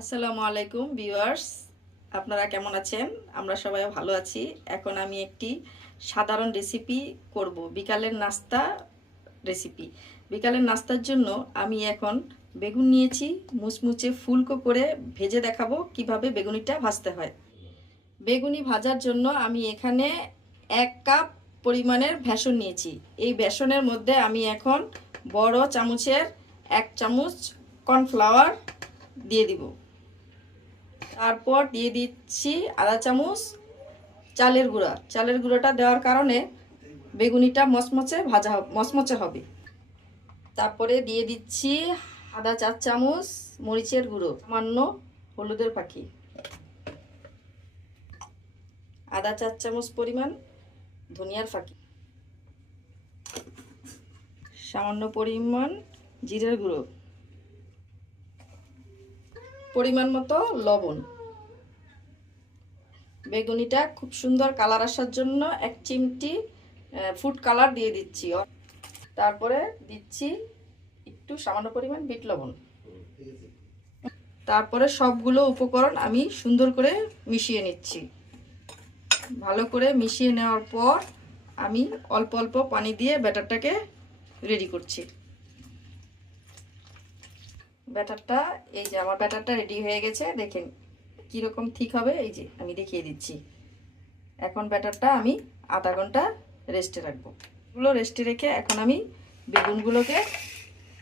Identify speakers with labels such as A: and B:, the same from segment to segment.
A: আসসালামু আলাইকুম, ভিউয়ার্স। আপনারা কেমন আছেন? আমরা সবাই ভালো আছি। এখন আমি একটি সাধারণ রেসিপি করব, বিকালের নাস্তা রেসিপি। বিকালের নাস্তার জন্য আমি এখন বেগুন নিয়েছি, মুচমুচে ফুলকো করে ভেজে দেখাবো কীভাবে বেগুনিটা ভাজতে হয়। বেগুনি ভাজার জন্য আমি এখানে এক কাপ পরিমাণের বেসন নিয়েছি। এই বেসনের মধ্যে আমি এখন বড় চামচের এক চামচ কর্নফ্লাওয়ার দিয়ে দিব। তারপর দিয়ে দিচ্ছি আধা চামচ, চালের গুঁড়া। চালের গুঁড়োটা দেওয়ার কারণে বেগুনিটা মচমচে ভাজা মচমচে হবে। তারপরে দিয়ে দিচ্ছি আধা চার চামচ মরিচের গুঁড়ো, সামান্য হলুদের পাখি। আধা চার চামচ পরিমাণ ধনিয়ার ফাঁকি সামান্য পরিমাণ জিরের গুঁড়ো। পরিমাণ মতো লবণ। বেগুনিটা খুব সুন্দর কালার আসার জন্য এক চিমটি ফুড কালার দিয়ে দিচ্ছি। তারপরে দিচ্ছি একটু সামান্য পরিমাণ বিট লবণ। তারপরে সবগুলো উপকরণ আমি সুন্দর করে মিশিয়ে নিচ্ছি। ভালো করে মিশিয়ে নেওয়ার পর আমি অল্প অল্প পানি দিয়ে ব্যাটারটাকে রেডি করছি। ব্যাটারটা, এই যে আমার ব্যাটারটা রেডি হয়ে গেছে, দেখেন কীরকম ঠিক হবে, এই যে আমি দেখিয়ে দিচ্ছি। এখন ব্যাটারটা আমি আধা ঘণ্টা রেস্টে রাখব। এগুলো রেস্টে রেখে এখন আমি বেগুনগুলোকে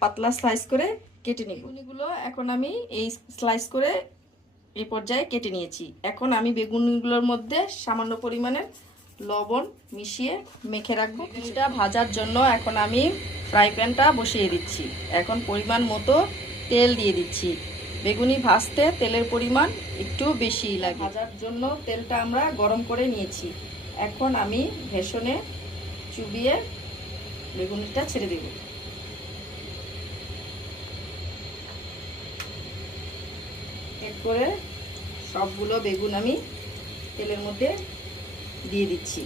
A: পাতলা স্লাইস করে কেটে নিই বেগুনিগুলো এখন আমি এই স্লাইস করে এই পর্যায়ে কেটে নিয়েছি। এখন আমি বেগুনগুলোর মধ্যে সামান্য পরিমাণের লবণ মিশিয়ে মেখে রাখব। ভাজার জন্য এখন আমি ফ্রাই প্যানটা বসিয়ে দিচ্ছি। এখন পরিমাণ মতো তেল দিয়ে দিচ্ছি। বেগুনি ভাজতে তেলের পরিমাণ একটু বেশি লাগে। ভাজার জন্য তেলটা আমরা গরম করে নিয়েছি। এখন আমি ভেষনে চুবিয়ে বেগুনিটা ছেড়ে দেব। করে সবগুলো বেগুন আমি তেলের মধ্যে দিয়ে দিচ্ছি।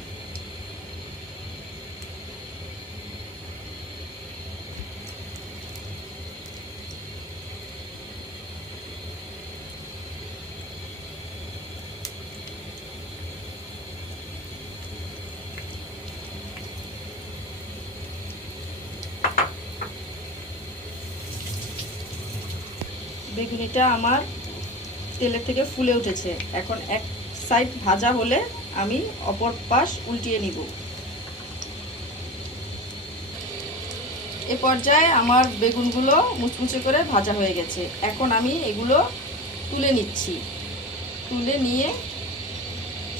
A: বেগুনিটা আমার তেলের থেকে ফুলে উঠেছে। এখন এক সাইড ভাজা হলে আমি অপর পাশ উল্টিয়ে নিব। এ পর্যায়ে আমার বেগুনগুলো মুচমুচে করে ভাজা হয়ে গেছে। এখন আমি এগুলো তুলে নিচ্ছি। তুলে নিয়ে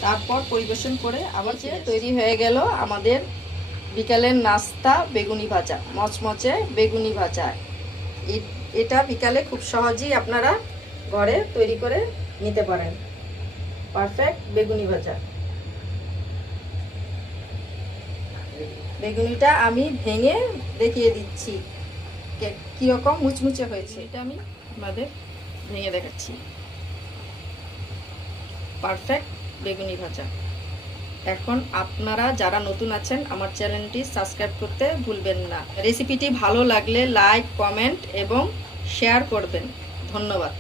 A: তারপর পরিবেশন করে আবার যে তৈরি হয়ে গেল আমাদের বিকালের নাস্তা বেগুনি ভাজা মচমচে বেগুনি ভাজা। এটা বিকালে খুব সহজেই আপনারা ঘরে তৈরি করে নিতে পারেন। পারফেক্ট বেগুনি ভাজা। বেগুনিটা আমি ভেঙে দেখিয়ে দিচ্ছি। কীরকম মুচমুচে হয়েছে এটা আমি আপনাদের ভেঙে দেখাচ্ছি। পারফেক্ট বেগুনি ভাজা। এখন আপনারা যারা নতুন আছেন, আমার চ্যানেলটি সাবস্ক্রাইব করতে ভুলবেন না। রেসিপিটি ভালো লাগলে লাইক, কমেন্ট এবং শেয়ার করবেন। ধন্যবাদ।